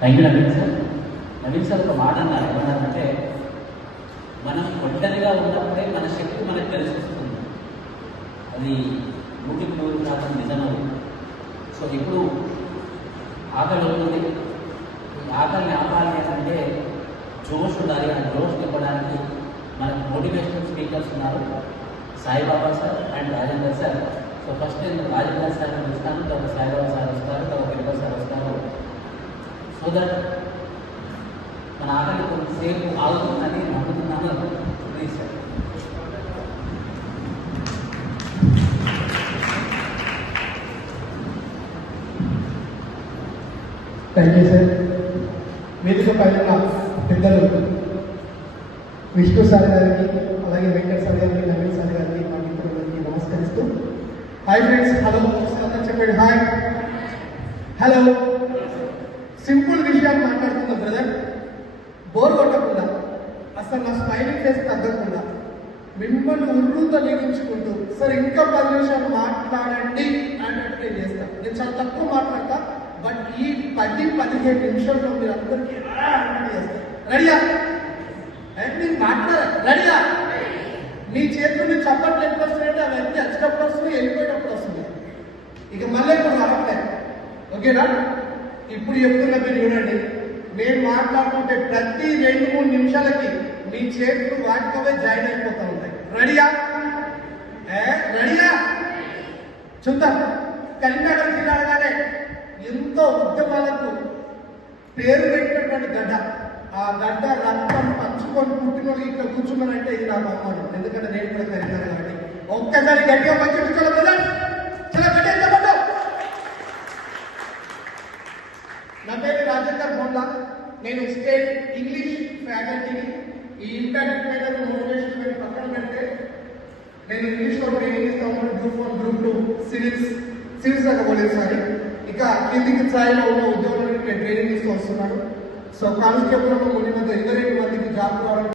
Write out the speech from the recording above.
Thank you Naveen sir ఒక మాట అన్నారు. ఏమన్నారంటే మనం ఒంటరిగా ఉన్నప్పుడే మన శక్తి మనకు తెలిసిస్తుంది. అది 100% నిజమది. సో ఇప్పుడు ఆకలి ఉంటుంది. ఈ ఆకలిని ఆపాలి అంటే జోష్ ఉండాలి. ఆ జోష్ ఇవ్వడానికి మనకు మోటివేషనల్ స్పీకర్స్ ఉన్నారు, Saibaba sir and Rajender sir. So first నేను రాజేందర్ సార్ ఇస్తాను, తర్వాత సాయిబాబా సార్ వస్తారు, తర్వాత గిరిబాబు సార్ వస్తారు. సో దట్ మన ఆకలి కొంతసేపు ఆగుతుందని నమ్ముతున్నాను. Please sir. Thank you sir. వేదిక పైన పెద్దలు విష్ణు సార్ గారికి, అలాగే వెంకట సార్ గారికి, నవీన్ సార్ గారికి, మా మిత్రులకి నమస్కరిస్తూ, హాయ్ ఫ్రెండ్స్, హలో చెప్పండి. Hi, hello. సింపుల్ విషయాలు మాట్లాడుతున్నా బ్రదర్, బోర్ కొట్టకుండా, అసలు నా స్మైలింగ్ ఫేస్ తగ్గకుండా, మిమ్మల్ని ఉర్రూతో లేగించుకుంటూ సార్ ఇంకా 10 నిమిషాలు మాట్లాడండి అన్నట్టు నేను చేస్తాను. నేను చాలా తక్కువ మాట్లాడతా, బట్ ఈ 10-15 నిమిషాల్లో మీరు అందరికీ చేస్తారు. రెడీయా? నేను మాట్లాడాలి. రెడీయా? మీ చేతులు చప్పట్లు ఎప్పుడు వస్తున్నాయంటే అవన్నీ వచ్చేటప్పుడు వస్తుంది, వెళ్ళిపోయేటప్పుడు వస్తుంది. ఇక మళ్ళీ ఇప్పుడు రావట్లేదు. ఓకేనా? ఇప్పుడు చెప్తున్నా, మీరు చూడండి. నేను మాట్లాడుతుంటే ప్రతి 2-3 నిమిషాలకి మీ చేతులు వాటికవే జాయిన్ అయిపోతూ ఉంటాయి. రెడీయా? రెడీయా? చూద్దాం. కరీంనగర్ జిల్లాగానే ఎంతో ఉద్యమాలకు పేరు పెట్టినటువంటి గడ్డ, ఆ గడ్డ రక్తం పంచుకొని పుట్టిన వాళ్ళు ఇక్కడ కూర్చున్నారంటే ఇది నాకు అవమానం. ఎందుకంటే నేను కూడా కరీంనగర్ కాబట్టి. ఒక్కసారి గట్టిగా పంచుకోవాలి కదా, చాలా గట్టిగా చెప్పండి. నా పేరు రాజేందర్ మోన్లా. నేను స్టేట్ ఇంగ్లీష్ ఫ్యాకల్టీని. ఈ ఇంటర్నెట్ మీద మోటివేషన్ మీద పక్కన పెడితే నేను ఇంగ్లీష్లో ట్రైనింగ్ ఇస్తా ఉన్నాను. గ్రూప్ 1, గ్రూప్ 2, సివిల్స్ దాకా పోలేదు సార్. ఇక కిందికి స్థాయిలో ఉన్న ఉద్యోగులకు నేను ట్రైనింగ్ ఇస్తూ వస్తున్నాను. సో కానిస్టేబుల్ మొన్న 22 మందికి జాబ్ రావడం